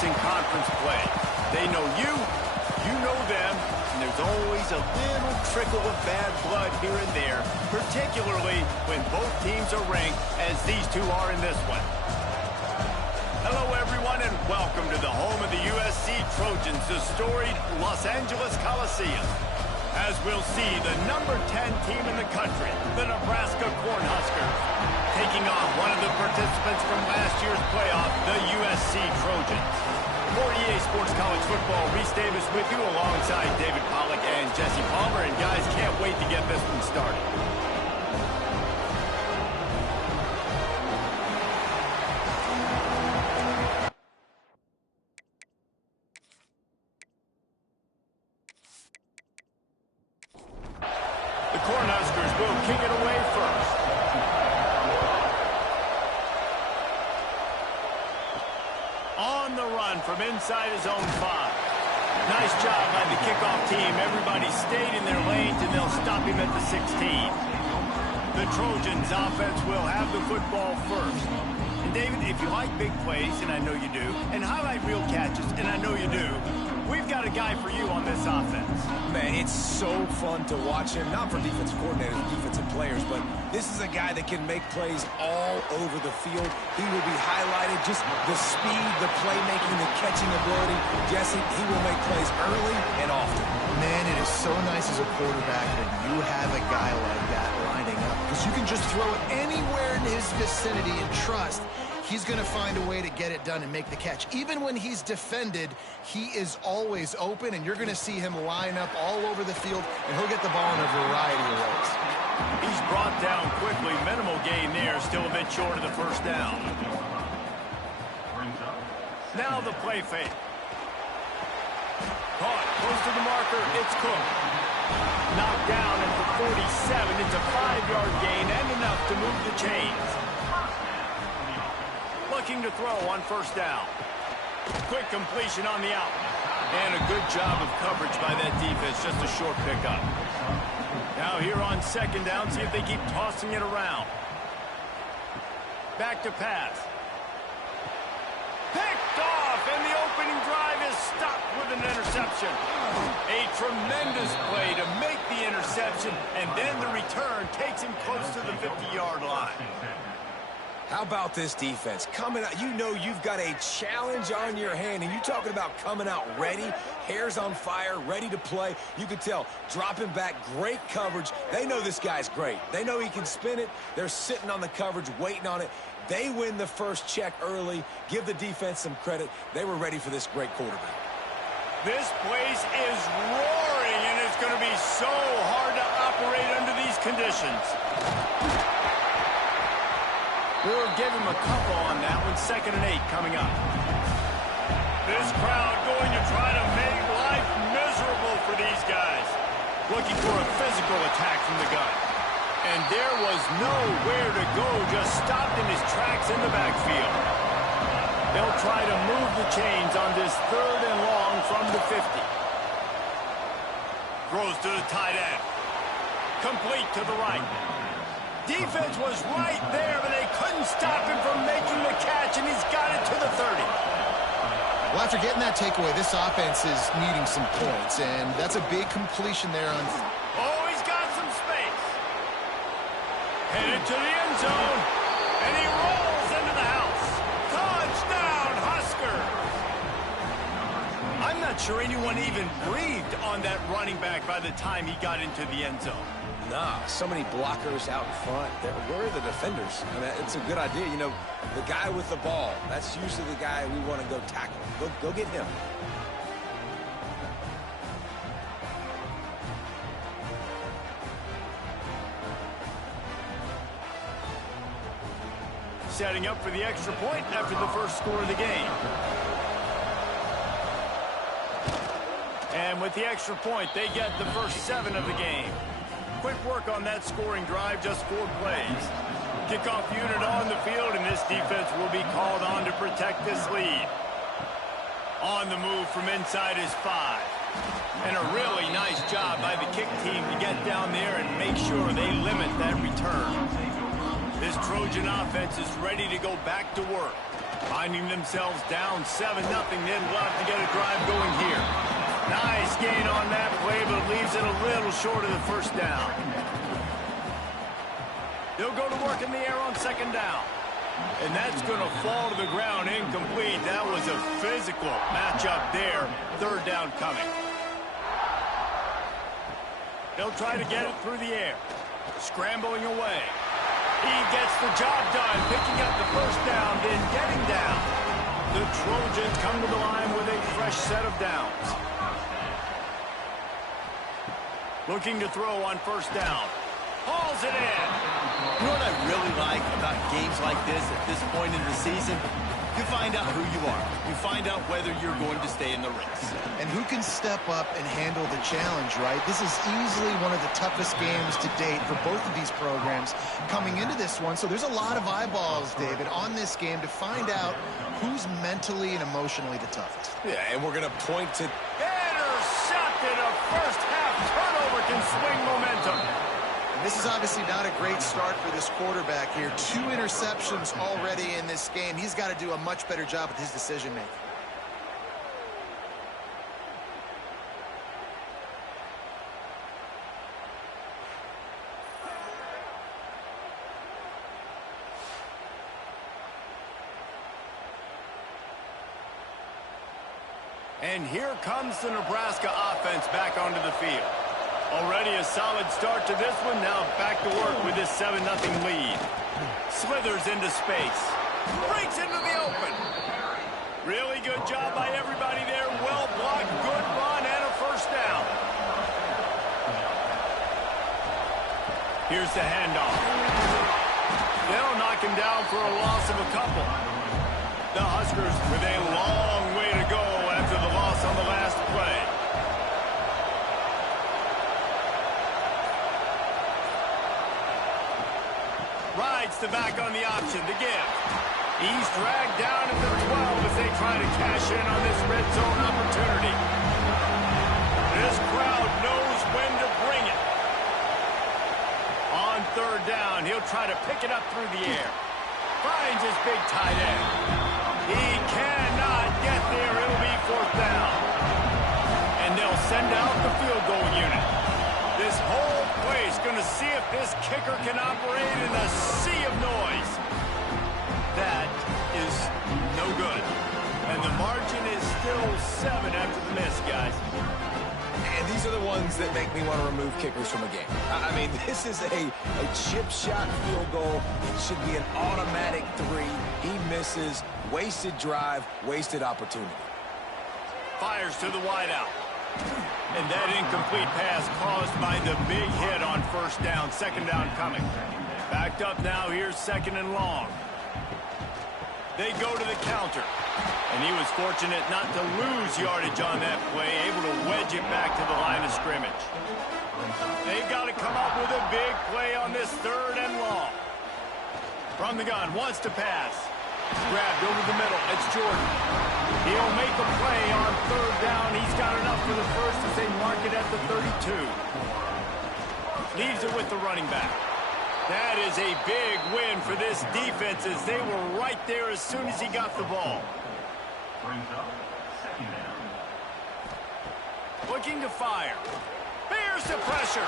close in conference play. They know you know them, and there's always a little trickle of bad blood here and there, particularly when both teams are ranked, as these two are in this one. Hello, everyone, and welcome to the home of the USC Trojans, the storied Los Angeles Coliseum. As we'll see, the number 10 team in the country, the Nebraska Cornhuskers, taking on one of the participants from last year's playoff, the USC Trojans. For EA Sports College Football, Reese Davis with you alongside David Pollack and Jesse Palmer. And guys, can't wait to get this one started. The Cornhuskers will kick it away first. On the run from inside his own 5. Nice job by the kickoff team. Everybody stayed in their lanes, and they'll stop him at the 16. The Trojans offense will have the football first. And David, if you like big plays, and I know you do, and highlight real catches, and I know you do, we've got a guy for you on this offense. Man, it's so fun to watch him, not for defensive coordinators, defensive players, but this is a guy that can make plays all over the field. He will be highlighted, just the speed, the playmaking, the catching ability. Jesse, he will make plays early and often. Man, it is so nice as a quarterback when you have a guy like that lining up, because you can just throw it anywhere in his vicinity and trust he's going to find a way to get it done and make the catch. Even when he's defended, he is always open, and you're going to see him line up all over the field, and he'll get the ball in a variety of ways. He's brought down quickly. Minimal gain there, still a bit short of the first down. Now the play fake. Caught, close to the marker, it's Cook. Knocked down at the 47. It's a 5-yard gain and enough to move the chains. Looking to throw on first down. Quick completion on the out. And a good job of coverage by that defense, just a short pickup. Now here on second down, see if they keep tossing it around. Back to pass. Picked off, and the opening drive is stopped with an interception. A tremendous play to make the interception, and then the return takes him close to the 50-yard line. How about this defense? Coming out, you know you've got a challenge on your hand, and you're talking about coming out ready, hairs on fire, ready to play. You can tell, dropping back, great coverage. They know this guy's great. They know he can spin it. They're sitting on the coverage, waiting on it. They win the first check early. Give the defense some credit. They were ready for this great quarterback. This place is roaring, and it's going to be so hard to operate under these conditions. We'll give him a couple on that one. 2nd and 8 coming up. This crowd going to try to make life miserable for these guys. Looking for a physical attack from the gun. And there was nowhere to go, just stopped in his tracks in the backfield. They'll try to move the chains on this 3rd and long from the 50. Throws to the tight end. Complete to the right. Defense was right there, but they couldn't stop him from making the catch, and he's got it to the 30. Well, after getting that takeaway, this offense is needing some points, and that's a big completion there on... Oh, he's got some space. Headed to the end zone, and he rolls into the house. Touchdown, Huskers! I'm not sure anyone even breathed on that running back by the time he got into the end zone. Nah, so many blockers out in front. Where are the defenders? I mean, it's a good idea. You know, the guy with the ball, that's usually the guy we want to go tackle. Go get him. Setting up for the extra point after the first score of the game. And with the extra point, they get the first 7 of the game. Quick work on that scoring drive, just 4 plays. Kickoff unit on the field, and this defense will be called on to protect this lead. On the move from inside his 5. And a really nice job by the kick team to get down there and make sure they limit that return. This Trojan offense is ready to go back to work. Finding themselves down 7-0, they'd love to get a drive going here. Nice gain on that play, but leaves it a little short of the first down. They'll go to work in the air on second down. And that's going to fall to the ground incomplete. That was a physical matchup there. Third down coming. They'll try to get it through the air. Scrambling away. He gets the job done, picking up the first down, then getting down. The Trojans come to the line with a fresh set of downs. Looking to throw on first down. Hauls it in. You know what I really like about games like this at this point in the season? You find out who you are. You find out whether you're going to stay in the race. And who can step up and handle the challenge, right? This is easily one of the toughest games to date for both of these programs coming into this one. So there's a lot of eyeballs, David, on this game to find out who's mentally and emotionally the toughest. Yeah, and we're going to point to... Intercepted. A first half turnover can swing momentum. This is obviously not a great start for this quarterback here. 2 interceptions already in this game. He's got to do a much better job with his decision-making. And here comes the Nebraska offense back onto the field. Already a solid start to this one. Now back to work with this 7-0 lead. Slithers into space. Breaks into the open. Really good job by everybody there. Well blocked, good run, and a first down. Here's the handoff. They'll knock him down for a loss of a couple. The Huskers with a long way to go after the loss on the last play. Rides the back on the option to give. He's dragged down at the 12 as they try to cash in on this red zone opportunity. This crowd knows when to bring it. On third down, he'll try to pick it up through the air. Finds his big tight end. He cannot get there. It'll be fourth down. And they'll send out the field goal unit. This whole place going to see if this kicker can operate in a sea of noise. That is no good. And the margin is still 7 after the miss, guys. And these are the ones that make me want to remove kickers from a game. I mean, this is a chip shot field goal. It should be an automatic 3. He misses. Wasted drive, wasted opportunity. Fires to the wideout. And that incomplete pass caused by the big hit on first down. Second down coming. Backed up now. Here's second and long. They go to the counter. And he was fortunate not to lose yardage on that play. Able to wedge it back to the line of scrimmage. They've got to come up with a big play on this third and long. From the gun. Wants to pass. Grabbed over the middle. It's Jordan. He'll make a play on third down. He's got enough for the first as they mark it at the 32. Leaves it with the running back. That is a big win for this defense as they were right there as soon as he got the ball. Looking to fire. Bears the pressure.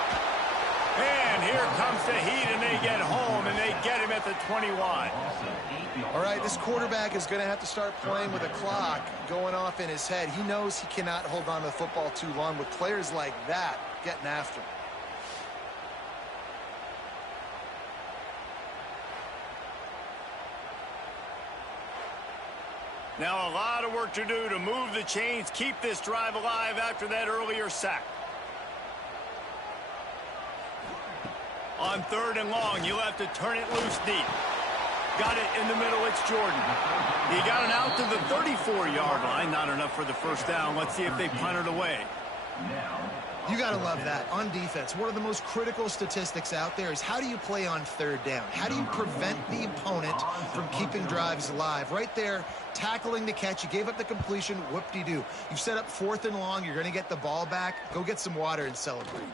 And here comes the heat, and they get home, and they get him at the 21. All right, this quarterback is going to have to start playing with a clock going off in his head. He knows he cannot hold on to the football too long with players like that getting after him. Now a lot of work to do to move the chains, keep this drive alive after that earlier sack. On third and long, you'll have to turn it loose deep. Got it in the middle, it's Jordan. He got it out to the 34-yard line. Not enough for the first down. Let's see if they punt it away. You got to love that. On defense, one of the most critical statistics out there is how do you play on third down? How do you prevent the opponent from keeping drives alive? Right there, tackling the catch. You gave up the completion. Whoop-de-doo. You've set up fourth and long. You're going to get the ball back. Go get some water and celebrate.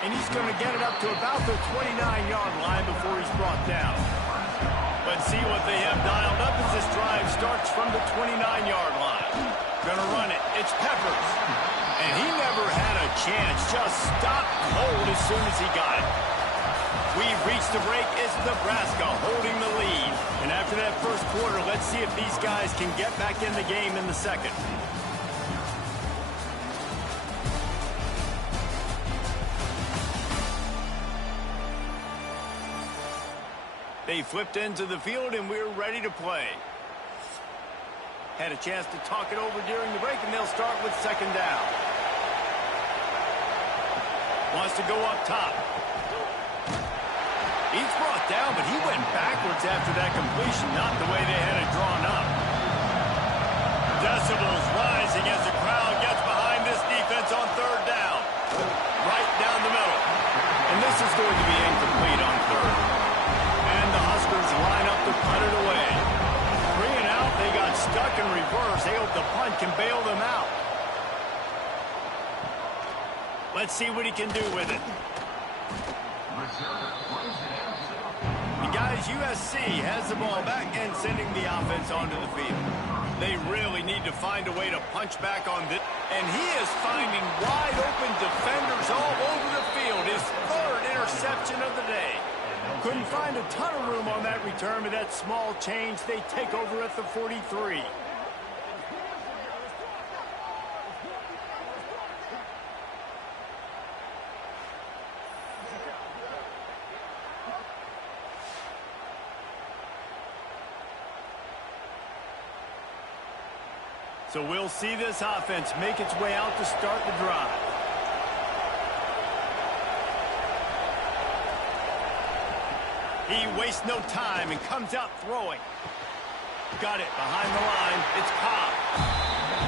And he's going to get it up to about the 29-yard line before he's brought down. Let's see what they have dialed up as this drive starts from the 29-yard line. Gonna run it. It's Peppers. And he never had a chance. Just stopped cold as soon as he got it. We've reached the break. It's Nebraska holding the lead. And after that first quarter, let's see if these guys can get back in the game in the second. They flipped into the field, and we're ready to play. Had a chance to talk it over during the break, and they'll start with second down. Wants to go up top. He's brought down, but he went backwards after that completion, not the way they had it drawn up. Decibels rising as the crowd gets behind this defense on third down. Right down the middle. And this is going to be incomplete on third. And the Huskers line up to punt it away. 3 and out, they got stuck in reverse. They hope the punt can bail them out. Let's see what he can do with it. And guys, USC has the ball back and sending the offense onto the field. They really need to find a way to punch back on this. And he is finding wide open defenders all over the field. His third interception of the day. Couldn't find a ton of room on that return, but that small change, they take over at the 43. So we'll see this offense make its way out to start the drive. He wastes no time and comes out throwing. Got it behind the line. It's Cobb.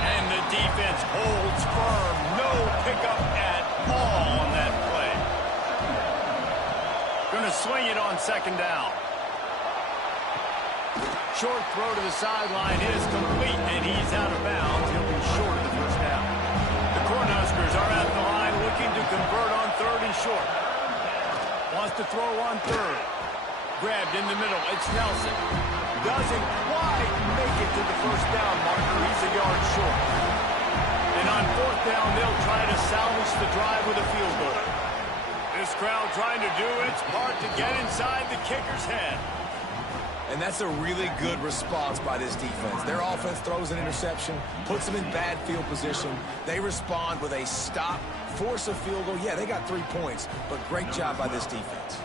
And the defense holds firm. No pickup at all on that play. Gonna swing it on second down. Short throw to the sideline is complete, and he's out of bounds. He'll be short of the first down. The Cornhuskers are at the line looking to convert on third and short. Wants to throw on third. Grabbed in the middle. It's Nelson. Doesn't quite make it to the first down marker. He's a yard short. And on fourth down, they'll try to salvage the drive with a field goal. This crowd trying to do its part to get inside the kicker's head. And that's a really good response by this defense. Their offense throws an interception, puts them in bad field position. They respond with a stop, force a field goal. Yeah, they got 3 points, but great job by this defense.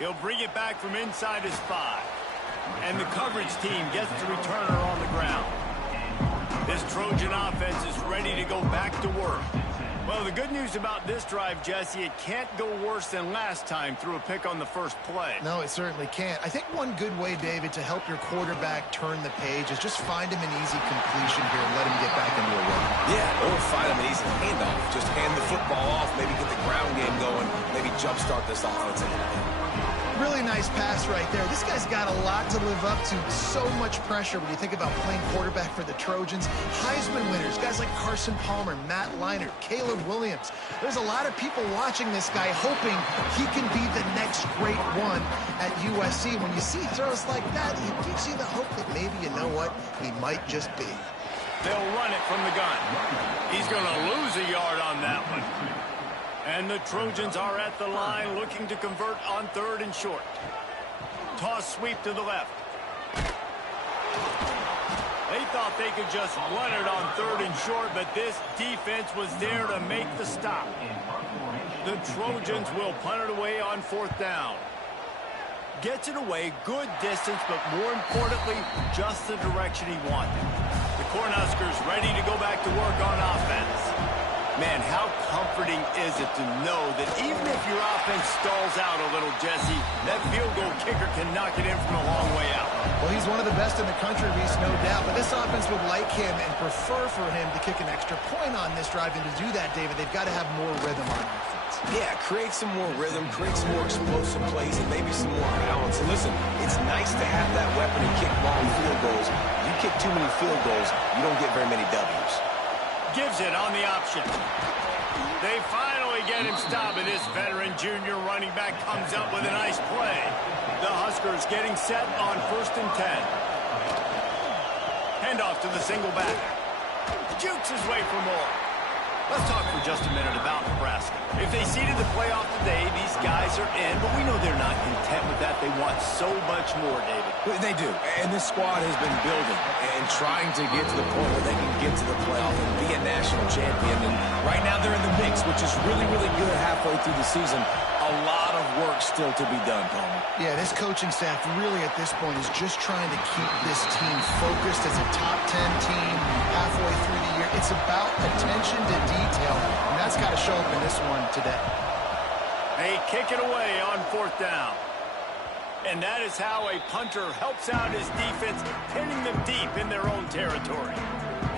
He'll bring it back from inside his 5. And the coverage team gets the returner on the ground. This Trojan offense is ready to go back to work. Well, the good news about this drive, Jesse, it can't go worse than last time through a pick on the first play. No, it certainly can't. I think one good way, David, to help your quarterback turn the page is just find him an easy completion here and let him get back into a run. Yeah, or find him an easy handoff. Just hand the football off, maybe get the ground game going, maybe jumpstart this offense a little bit. Really nice pass right there. This guy's got a lot to live up to. So much pressure when you think about playing quarterback for the Trojans. Heisman winners, guys like Carson Palmer, Matt Leinart, Caleb Williams. There's a lot of people watching this guy hoping he can be the next great one at USC. When you see throws like that, it gives you the hope that maybe, you know what, he might just be. They'll run it from the gun. He's going to lose a yard on that one. And the Trojans are at the line looking to convert on third and short. Toss sweep to the left. They thought they could just run it on third and short, but this defense was there to make the stop. The Trojans will punt it away on fourth down. Gets it away, good distance, but more importantly, just the direction he wanted. The Cornhuskers ready to go back to work on offense. Man, how comforting is it to know that even if your offense stalls out a little, Jesse, that field goal kicker can knock it in from a long way out. Well, he's one of the best in the country, Reese, no doubt. But this offense would like him and prefer for him to kick an extra point on this drive. And to do that, David, they've got to have more rhythm on offense. Yeah, create some more rhythm, create some more explosive plays, and maybe some more balance. And listen, it's nice to have that weapon and kick long field goals. You kick too many field goals, you don't get very many W's. Gives it on the option. They finally get him stopped, and this veteran junior running back comes up with a nice play. The Huskers getting set on 1st and 10. Handoff to the single back. Jukes his way for more. Let's talk for just a minute about Nebraska. If they seeded the playoff today, these guys are in, but we know they're not content with that. They want so much more, David. They do, and this squad has been building and trying to get to the point where they can get to the playoff and be a national champion. And right now they're in the mix, which is really, really good halfway through the season. A lot of work still to be done, Palmer. Yeah, this coaching staff really at this point is just trying to keep this team focused as a top 10 team halfway through the year. It's about attention to detail, and that's got to show up in this one today. They kick it away on 4th down. And that is how a punter helps out his defense, pinning them deep in their own territory.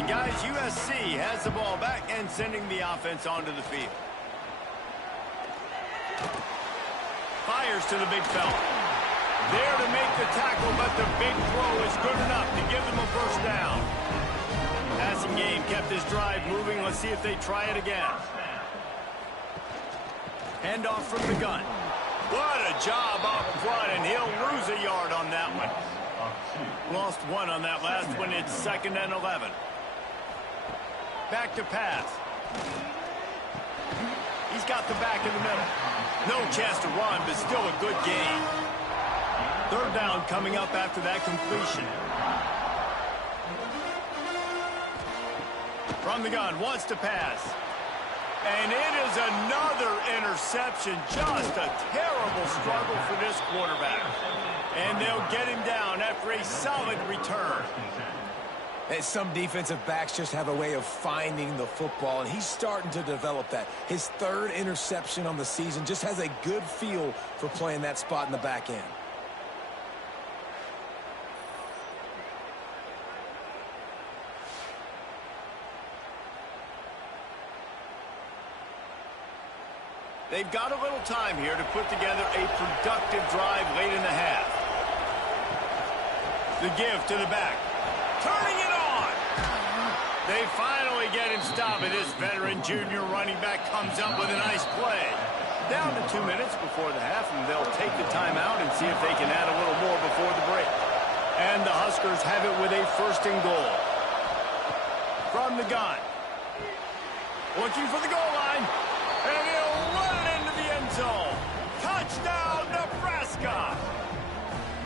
And guys, USC has the ball back and sending the offense onto the field. Fires to the big fella. There to make the tackle, but the big throw is good enough to give them a 1st down. Passing game kept this drive moving. Let's see if they try it again. Handoff from the gun. What a job up front, and he'll lose a yard on that one. Lost 1 on that last one. It's 2nd and 11. Back to pass. He's got the back in the middle. No chance to run, but still a good gain. 3rd down coming up after that completion. From the gun, wants to pass. And it is another interception. Just a terrible struggle for this quarterback. And they'll get him down after a solid return. And some defensive backs just have a way of finding the football, and he's starting to develop that. His 3rd interception on the season, just has a good feel for playing that spot in the back end. They've got a little time here to put together a productive drive late in the half. The give to the back. Turning it on. They finally get him stopped, and this veteran junior running back comes up with a nice play. Down to 2 minutes before the half, and they'll take the timeout and see if they can add a little more before the break. And the Huskers have it with a 1st and goal. From the gun. Looking for the goal line. And he'll run it into the end zone. Touchdown, Nebraska!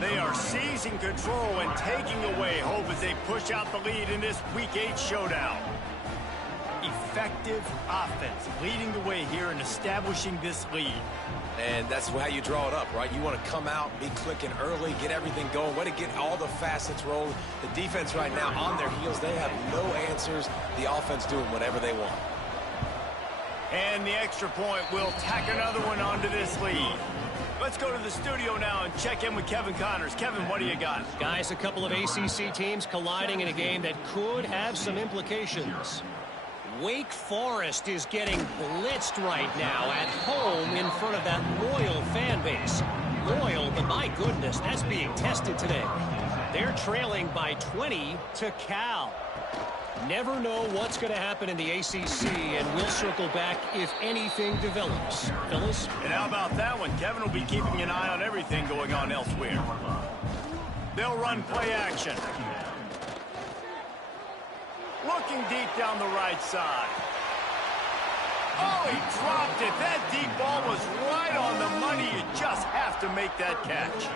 They are seizing control and taking away hope as they push out the lead in this Week 8 showdown. Effective offense leading the way here and establishing this lead. And that's how you draw it up, right? You want to come out, be clicking early, get everything going, way to get all the facets rolling. The defense right now on their heels, they have no answers. The offense doing whatever they want. And the extra point will tack another one onto this lead. Let's go to the studio now and check in with Kevin Connors. Kevin, what do you got? Guys, a couple of ACC teams colliding in a game that could have some implications. Wake Forest is getting blitzed right now at home in front of that loyal fan base. Loyal, but my goodness, that's being tested today. They're trailing by 20 to Cal. Never know what's going to happen in the ACC, and we'll circle back if anything develops. Phyllis? And how about that one? Kevin will be keeping an eye on everything going on elsewhere. They'll run play action. Looking deep down the right side. Oh, he dropped it. That deep ball was right on the money. You just have to make that catch.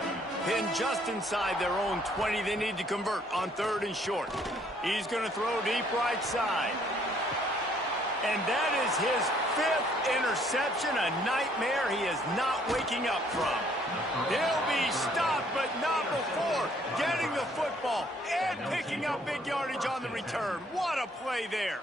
Pinned just inside their own 20. They need to convert on 3rd and short. He's going to throw deep right side. And that is his 5th interception, a nightmare he is not waking up from. He'll be stopped, but not before getting the football and picking up big yardage on the return. What a play there.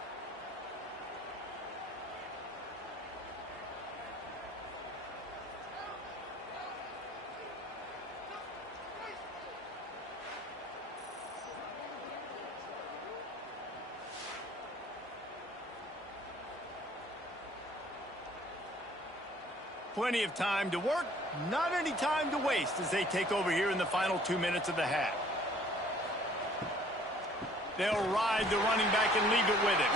Plenty of time to work, not any time to waste as they take over here in the final 2 minutes of the half. They'll ride the running back and leave it with him.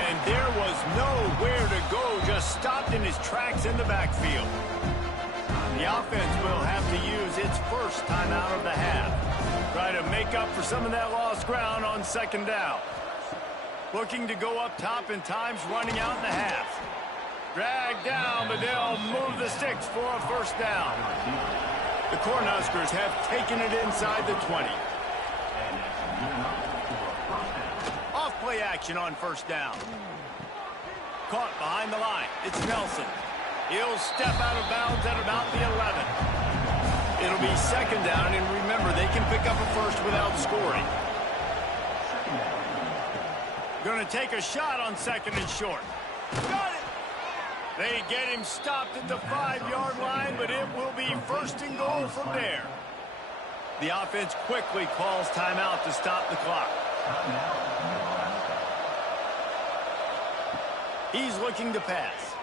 And there was nowhere to go, just stopped in his tracks in the backfield. The offense will have to use its first timeout of the half. Try to make up for some of that lost ground on second down. Looking to go up top, and time's running out in the half. Dragged down, but they'll move the sticks for a first down. The Cornhuskers have taken it inside the 20. Off play action on first down. Caught behind the line. It's Nelson. He'll step out of bounds at about the 11. It'll be second down, and remember, they can pick up a first without scoring. Going to take a shot on second and short. Got it! They get him stopped at the 5-yard line, but it will be first and goal from there. The offense quickly calls timeout to stop the clock. He's looking to pass.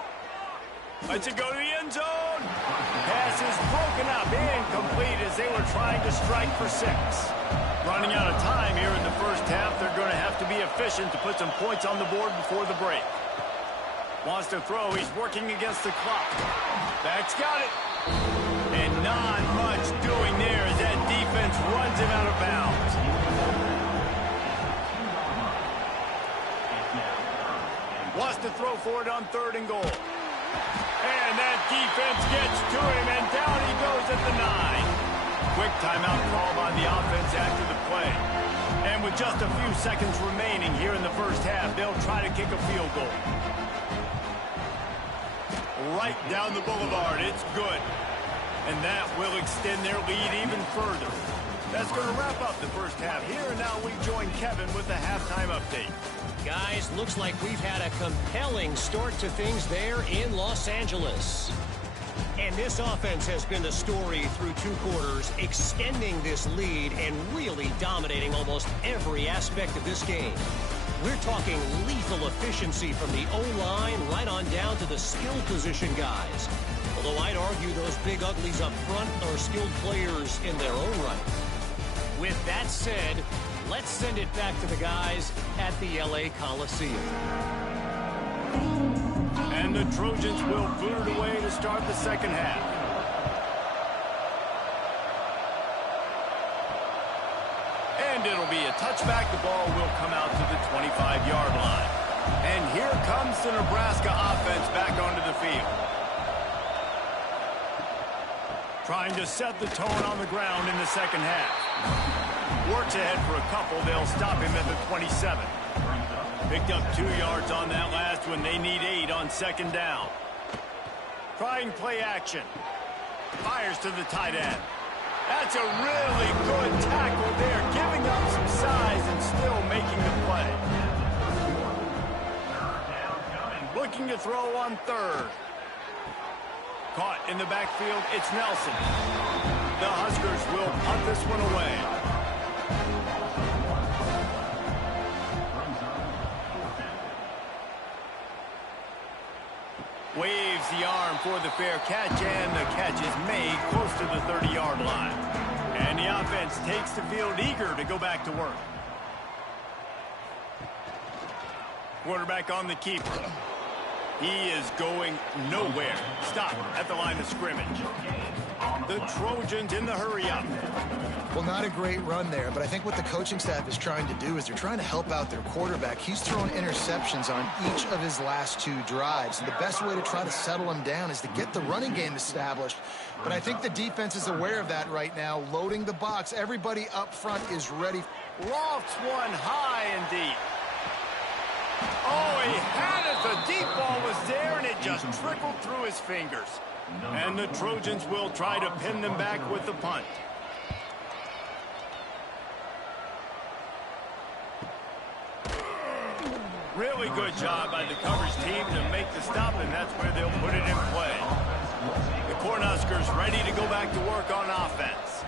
Lets it go to the end zone. Pass is broken up, incomplete as they were trying to strike for 6. Running out of time here in the first half. They're going to have to be efficient to put some points on the board before the break. Wants to throw. He's working against the clock. Back's got it. And not much doing there as that defense runs him out of bounds. Wants to throw for it on third and goal. And that defense gets to him, and down he goes at the 9. Quick timeout call by the offense after the play. And with just a few seconds remaining here in the first half, they'll try to kick a field goal. Right down the boulevard, it's good. And that will extend their lead even further. That's going to wrap up the first half here, and now we join Kevin with the halftime update. Guys, looks like we've had a compelling start to things there in Los Angeles. And this offense has been the story through 2 quarters, extending this lead and really dominating almost every aspect of this game. We're talking lethal efficiency from the O-line right on down to the skill position guys. Although I'd argue those big uglies up front are skilled players in their own right. With that said, let's send it back to the guys at the LA Coliseum. And the Trojans will boot it away to start the second half. And it'll be a touchback. The ball will come out to the 25-yard line. And here comes the Nebraska offense back onto the field. Trying to set the tone on the ground in the second half. Works ahead for a couple. They'll stop him at the 27. Picked up 2 yards on that last one. They need 8 on second down. Trying play action. Fires to the tight end. That's a really good tackle there, giving up some size and still making the play. Looking to throw on third. Caught in the backfield, it's Nelson. The Huskers will punt this one away. Waves the arm for the fair catch, and the catch is made close to the 30-yard line. And the offense takes the field eager to go back to work. Quarterback on the keeper. He is going nowhere. Stop at the line of scrimmage. The Trojans in the hurry-up. Well, not a great run there, but I think what the coaching staff is trying to do is they're trying to help out their quarterback. He's thrown interceptions on each of his last 2 drives, and the best way to try to settle him down is to get the running game established. But I think the defense is aware of that right now, loading the box. Everybody up front is ready. Lofts one high and deep. Oh, he had it. The deep ball was there, and it just trickled through his fingers. And the Trojans will try to pin them back with the punt. Really good job by the coverage team to make the stop, and that's where they'll put it in play. The Cornhuskers ready to go back to work on offense.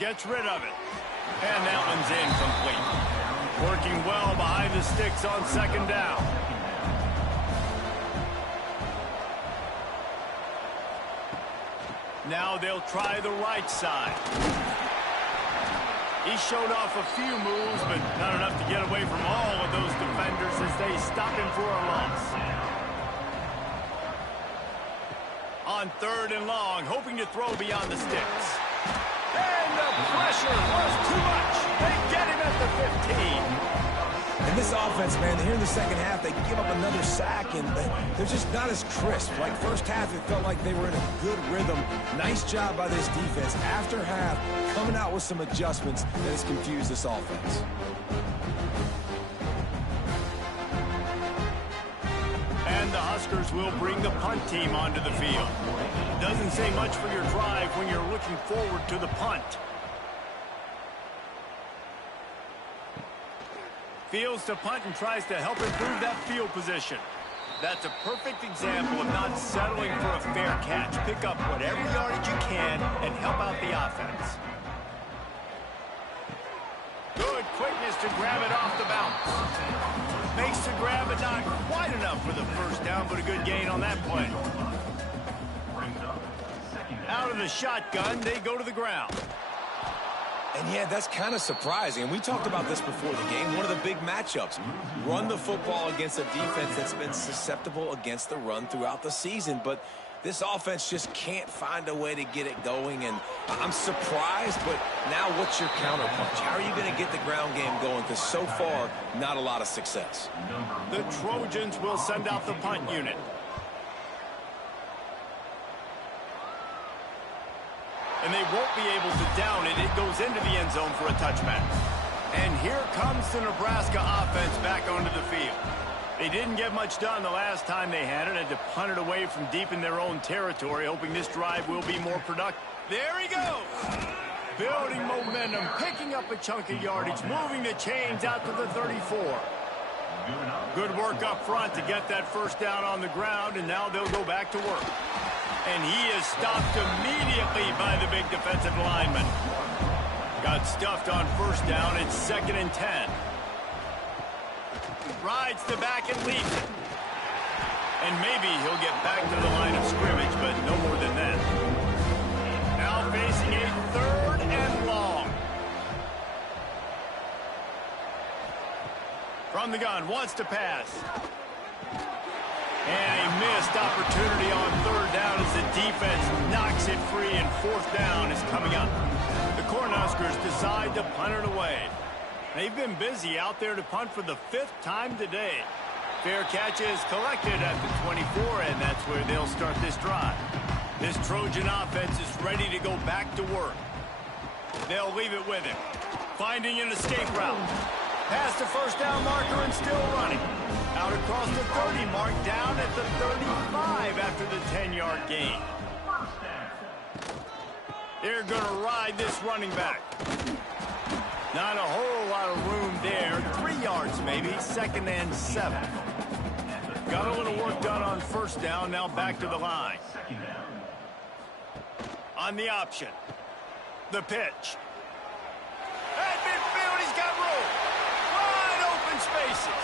Gets rid of it. And that one's incomplete. Working well behind the sticks on second down. Now they'll try the right side. He showed off a few moves, but not enough to get away from all of those defenders as they stop him for a loss. On 3rd and long, hoping to throw beyond the sticks. And the pressure was too much. They get him at the 15. And this offense, man, here in the second half, they give up another sack, and they're just not as crisp. Like first half, it felt like they were in a good rhythm. Nice job by this defense. After half, coming out with some adjustments that has confused this offense. And the Huskers will bring the punt team onto the field. Doesn't say much for your drive when you're looking forward to the punt. Fields to punt and tries to help improve that field position. That's a perfect example of not settling for a fair catch. Pick up whatever yardage you can and help out the offense. Good quickness to grab it off the bounce. Makes the grab, but not quite enough for the first down, but a good gain on that play. Out of the shotgun, they go to the ground. And yeah, that's kind of surprising. And we talked about this before the game. One of the big matchups. Run the football against a defense that's been susceptible against the run throughout the season. But this offense just can't find a way to get it going. And I'm surprised, but now what's your counterpunch? How are you going to get the ground game going? Because so far, not a lot of success. The Trojans will send out the punt unit. And they won't be able to down it. It goes into the end zone for a touchback. And here comes the Nebraska offense back onto the field. They didn't get much done the last time they had it. Had to punt it away from deep in their own territory, hoping this drive will be more productive. There he goes. Building momentum, picking up a chunk of yardage, moving the chains out to the 34. Good work up front to get that first down on the ground, and now they'll go back to work. And he is stopped immediately by the big defensive lineman. Got stuffed on first down. It's 2nd and 10. Rides the back and leaps it. And maybe he'll get back to the line of scrimmage, but no more than that. Now facing a 3rd and long. From the gun, wants to pass. And a missed opportunity on 3rd down as the defense knocks it free, and 4th down is coming up. The Cornhuskers decide to punt it away. They've been busy out there to punt for the 5th time today. Fair catch is collected at the 24, and that's where they'll start this drive. This Trojan offense is ready to go back to work. They'll leave it with him. Finding an escape route. Past the first down marker and still running. Out across the 30 mark, down at the 35 after the 10-yard gain. They're going to ride this running back. Not a whole lot of room there. 3 yards maybe, 2nd and 7. Got a little work done on first down, now back to the line. On the option. The pitch. At midfield, he's got room. Wide open spaces.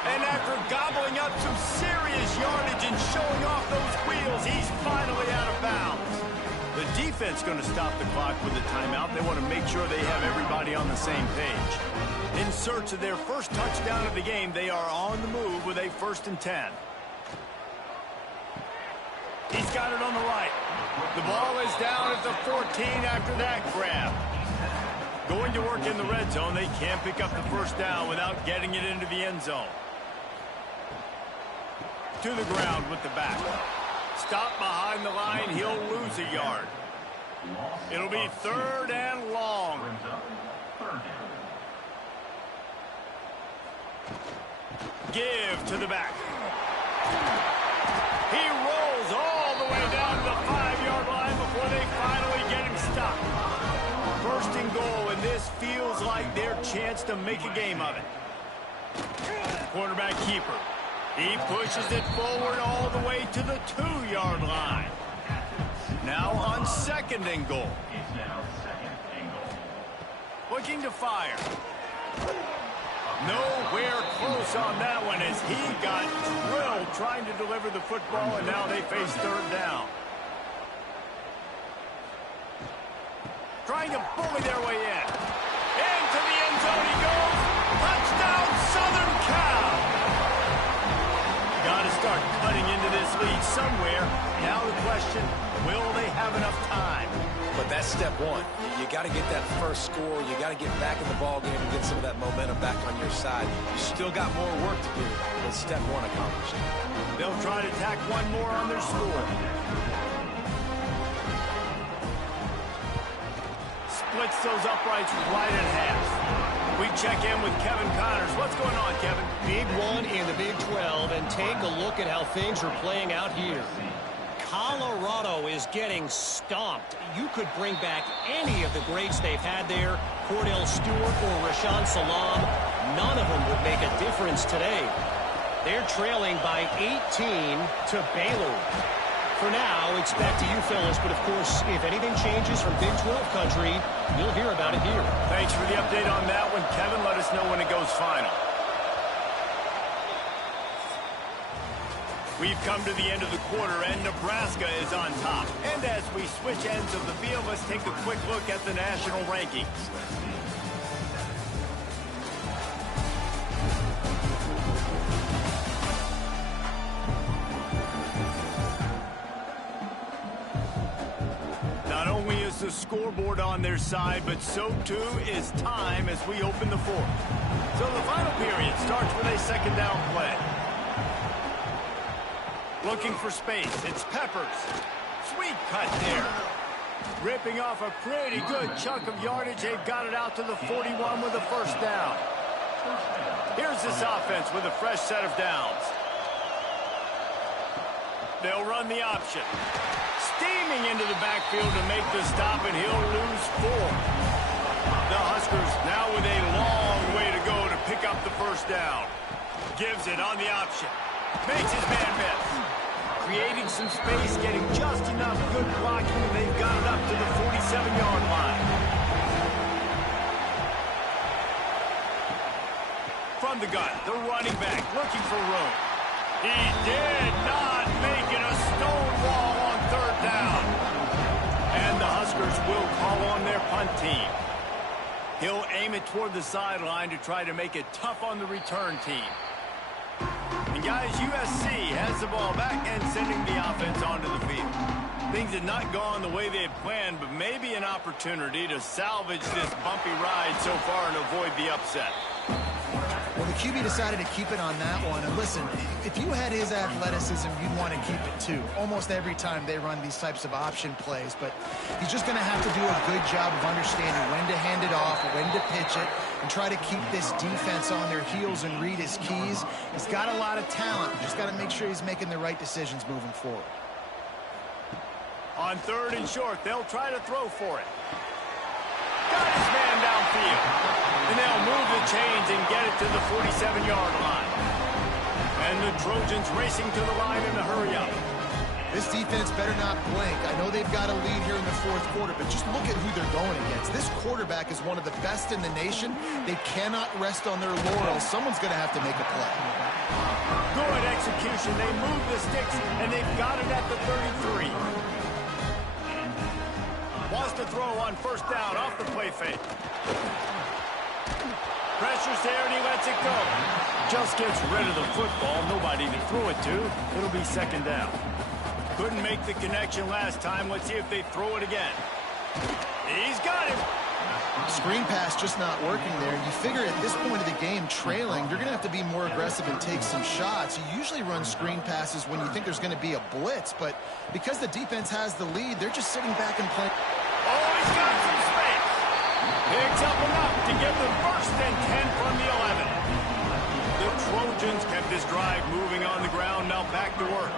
And after gobbling up some serious yardage and showing off those wheels, he's finally out of bounds. The defense going to stop the clock with a timeout. They want to make sure they have everybody on the same page. In search of their first touchdown of the game, they are on the move with a 1st and 10. He's got it on the right. The ball is down at the 14 after that grab. Going to work in the red zone. They can't pick up the first down without getting it into the end zone. To the ground with the back. Stop behind the line. He'll lose a yard. It'll be 3rd and long. Give to the back. He rolls all the way down to the 5-yard line before they finally get him stopped. 1st and goal, and this feels like their chance to make a game of it. Quarterback keeper. He pushes it forward all the way to the 2-yard line. Now on 2nd and goal. Looking to fire. Nowhere close on that one as he got drilled trying to deliver the football, and now they face 3rd down. Trying to bully their way in. Into the end zone he goes. Touchdown, Southern Cal. Got to start cutting into this lead somewhere. Now the question, will they have enough time? But that's step one. You got to get that first score. You got to get back in the ball game and get some of that momentum back on your side. You still got more work to do, but step one accomplished. They'll try to tack one more on their score. Splits those uprights right in half. We check in with Kevin Connors. What's going on, Kevin? Big one in the Big 12, and take a look at how things are playing out here. Colorado is getting stomped. You could bring back any of the greats they've had there, Cordell Stewart or Rashaan Salam. None of them would make a difference today. They're trailing by 18 to Baylor. For now, it's back to you, fellas. But, of course, if anything changes from Big 12 country, you'll hear about it here. Thanks for the update on that one, Kevin. Let us know when it goes final. We've come to the end of the quarter, and Nebraska is on top. And as we switch ends of the field, let's take a quick look at the national rankings. Not only is the scoreboard on their side, but so too is time as we open the fourth. So the final period starts with a second down play. Looking for space. It's Peppers. Sweet cut there. Ripping off a pretty good chunk of yardage. They've got it out to the 41 with a first down. Here's this offense with a fresh set of downs. They'll run the option. Steaming into the backfield to make the stop, and he'll lose 4. The Huskers now with a long way to go to pick up the first down. Gives it on the option. Makes his man miss. Creating some space, getting just enough good blocking, and they've got it up to the 47-yard line. From the gun, the running back looking for room. He did not make it a stone wall on third down. And the Huskers will call on their punt team. He'll aim it toward the sideline to try to make it tough on the return team. And guys, USC has the ball back and sending the offense onto the field. Things had not gone the way they had planned, but maybe an opportunity to salvage this bumpy ride so far and avoid the upset. Well, the QB decided to keep it on that one. And listen, if you had his athleticism, you'd want to keep it too. Almost every time they run these types of option plays. But he's just going to have to do a good job of understanding when to hand it off, when to pitch it, and try to keep this defense on their heels and read his keys. He's got a lot of talent. Just got to make sure he's making the right decisions moving forward. On third and short, they'll try to throw for it. Got his man downfield. And they'll move the chains and get it to the 47-yard line. And the Trojans racing to the line in a hurry-up. This defense better not blink. I know they've got a lead here in the fourth quarter, but just look at who they're going against. This quarterback is one of the best in the nation. They cannot rest on their laurels. Someone's going to have to make a play. Good execution. They move the sticks, and they've got it at the 33. Wants to throw on first down off the play fake. Pressure's there, and he lets it go. Just gets rid of the football. Nobody to throw it to. It'll be second down. Couldn't make the connection last time. Let's see if they throw it again. He's got it. Screen pass just not working there. You figure at this point of the game, trailing, you're going to have to be more aggressive and take some shots. You usually run screen passes when you think there's going to be a blitz, but because the defense has the lead, they're just sitting back and playing. Oh, he's got some space. Picks up enough to get the first and 10 from the 11. The Trojans kept this drive moving on the ground. Now back to work.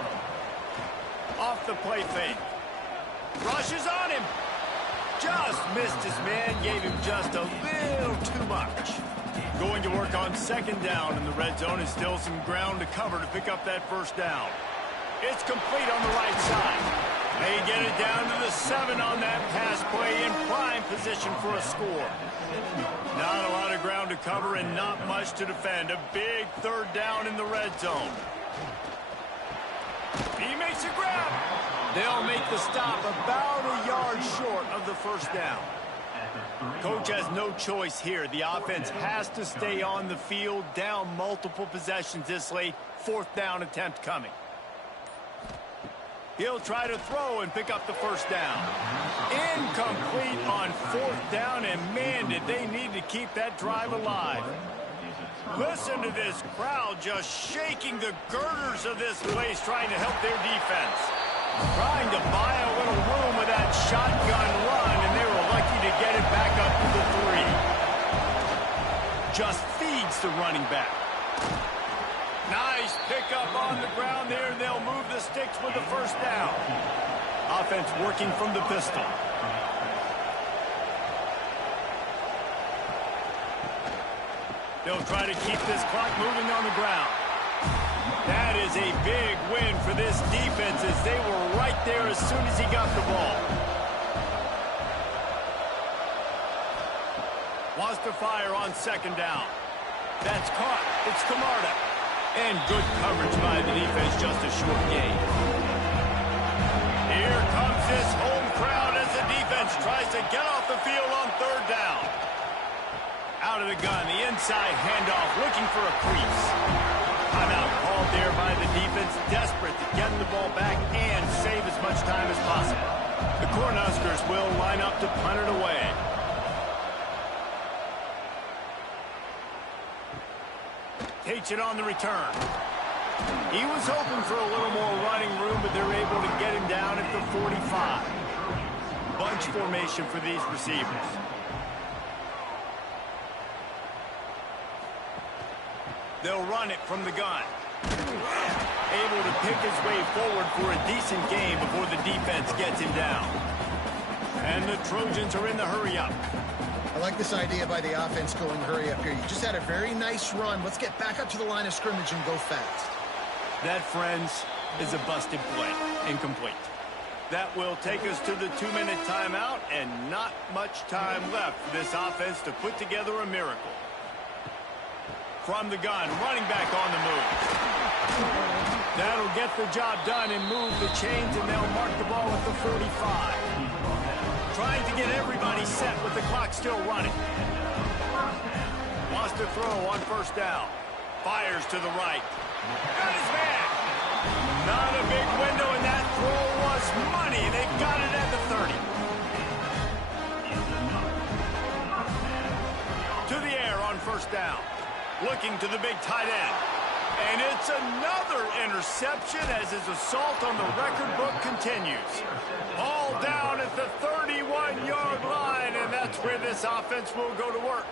Off the play fake. Rushes on him. Just missed his man. Gave him just a little too much. Going to work on second down in the red zone. Is still some ground to cover to pick up that first down. It's complete on the right side. They get it down to the 7 on that pass play in prime position for a score. Not a lot of ground to cover and not much to defend. A big third down in the red zone. He makes a grab. They'll make the stop about a yard short of the first down. Coach has no choice here. The offense has to stay on the field, down multiple possessions this late. 4th down attempt coming. He'll try to throw and pick up the first down. Incomplete on 4th down, and man, did they need to keep that drive alive. Listen to this crowd just shaking the girders of this place, trying to help their defense. Trying to buy a little room with that shotgun run, and they were lucky to get it back up to the 3. Just feeds the running back. Nice pickup on the ground there, and they'll move the sticks with the first down. Offense working from the pistol. They'll try to keep this clock moving on the ground. That is a big win for this defense, as they were right there as soon as he got the ball. Wants to fire on 2nd down. That's caught. It's Camarda. And good coverage by the defense, just a short gain. Here comes this home crowd as the defense tries to get off the field on 3rd down. Out of the gun, the inside handoff, looking for a crease. Timeout called there by the defense, desperate to get the ball back and save as much time as possible. The Cornhuskers will line up to punt it away. Takes it on the return. He was hoping for a little more running room, but they're able to get him down at the 45. Bunch formation for these receivers. They'll run it from the gun. Able to pick his way forward for a decent game before the defense gets him down. And the Trojans are in the hurry-up. I like this idea by the offense going hurry up here. You just had a very nice run. Let's get back up to the line of scrimmage and go fast. That, friends, is a busted play. Incomplete. That will take us to the 2-minute timeout, and not much time left for this offense to put together a miracle. From the gun, running back on the move. That'll get the job done and move the chains, and they'll mark the ball at the 45. Trying to get everybody set with the clock still running. Wants to throw on 1st down. Fires to the right. Got his man. Not a big window, and that throw was money. They got it at the 30. To the air on 1st down. Looking to the big tight end. And it's another interception as his assault on the record book continues. All down at the 31-yard line, and that's where this offense will go to work.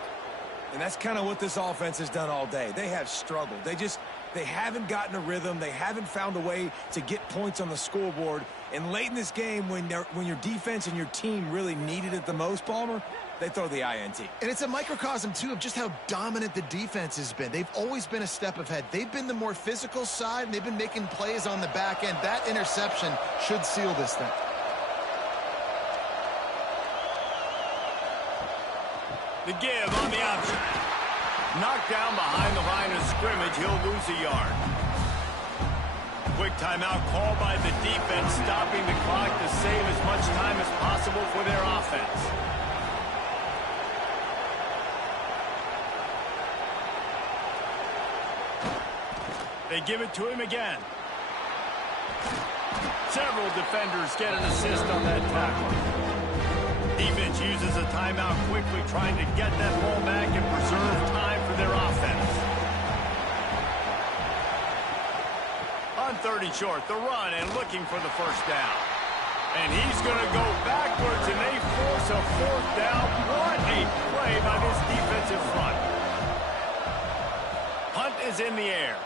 And that's kind of what this offense has done all day. They have struggled. They haven't gotten a rhythm. They haven't found a way to get points on the scoreboard. And late in this game, when your defense and your team really needed it the most, Palmer, they throw the INT. And it's a microcosm, too, of just how dominant the defense has been. They've always been a step ahead. They've been the more physical side, and they've been making plays on the back end. That interception should seal this thing. The give on the option. Knocked down behind the line of scrimmage. He'll lose a yard. Quick timeout called by the defense, stopping the clock to save as much time as possible for their offense. They give it to him again. Several defenders get an assist on that tackle. Defense uses a timeout quickly, trying to get that ball back and preserve time for their offense. On 3rd and short, the run and looking for the 1st down. And he's going to go backwards, and they force a 4th down. What a play by this defensive front. Punt is in the air.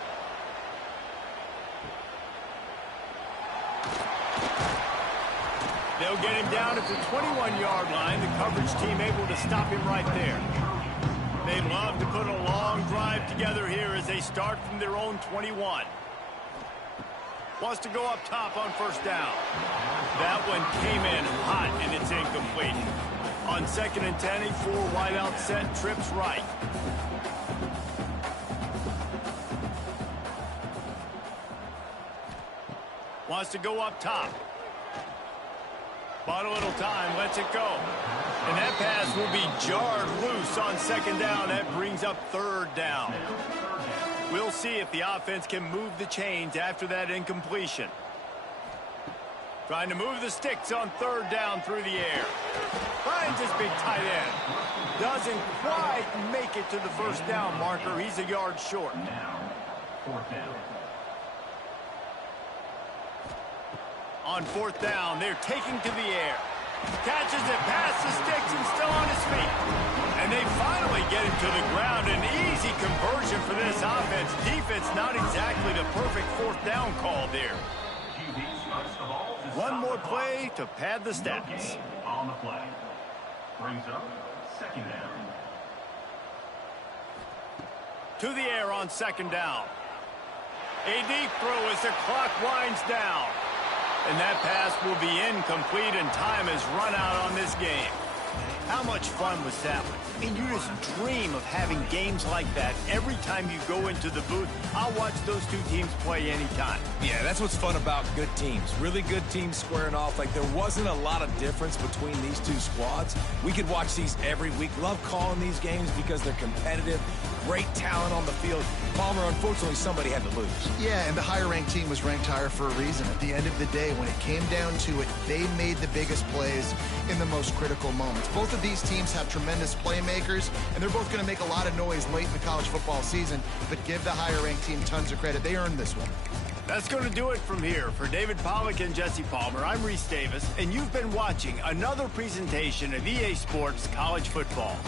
They'll get him down at the 21-yard line. The coverage team able to stop him right there. They'd love to put a long drive together here as they start from their own 21. Wants to go up top on 1st down. That one came in hot, and it's incomplete. On 2nd and 10, a 4-wideout set, trips right. Wants to go up top. Bought a little time, lets it go. And that pass will be jarred loose on second down. That brings up third down. We'll see if the offense can move the chains after that incompletion. Trying to move the sticks on third down through the air. Finds his big tight end. Doesn't quite make it to the first down marker. He's a yard short. Now, fourth down. On fourth down, they're taking to the air. Catches it past the sticks and still on his feet. And they finally get him to the ground. An easy conversion for this offense. Defense not exactly the perfect fourth down call there. One more play to pad the stats. On the play. Brings up second down. To the air on second down. A deep throw as the clock winds down. And that pass will be incomplete, and time has run out on this game. How much fun was that one? I mean, you just dream of having games like that every time you go into the booth. I'll watch those two teams play anytime. Yeah, that's what's fun about good teams. Really good teams squaring off. Like, there wasn't a lot of difference between these two squads. We could watch these every week. Love calling these games because they're competitive. Great talent on the field. Palmer, unfortunately, somebody had to lose. Yeah, and the higher-ranked team was ranked higher for a reason. At the end of the day, when it came down to it, they made the biggest plays in the most critical moments. Both of these teams have tremendous playmakers, and they're both going to make a lot of noise late in the college football season, but give the higher-ranked team tons of credit. They earned this one. That's going to do it from here. For David Pollack and Jesse Palmer, I'm Reese Davis, and you've been watching another presentation of EA Sports College Football.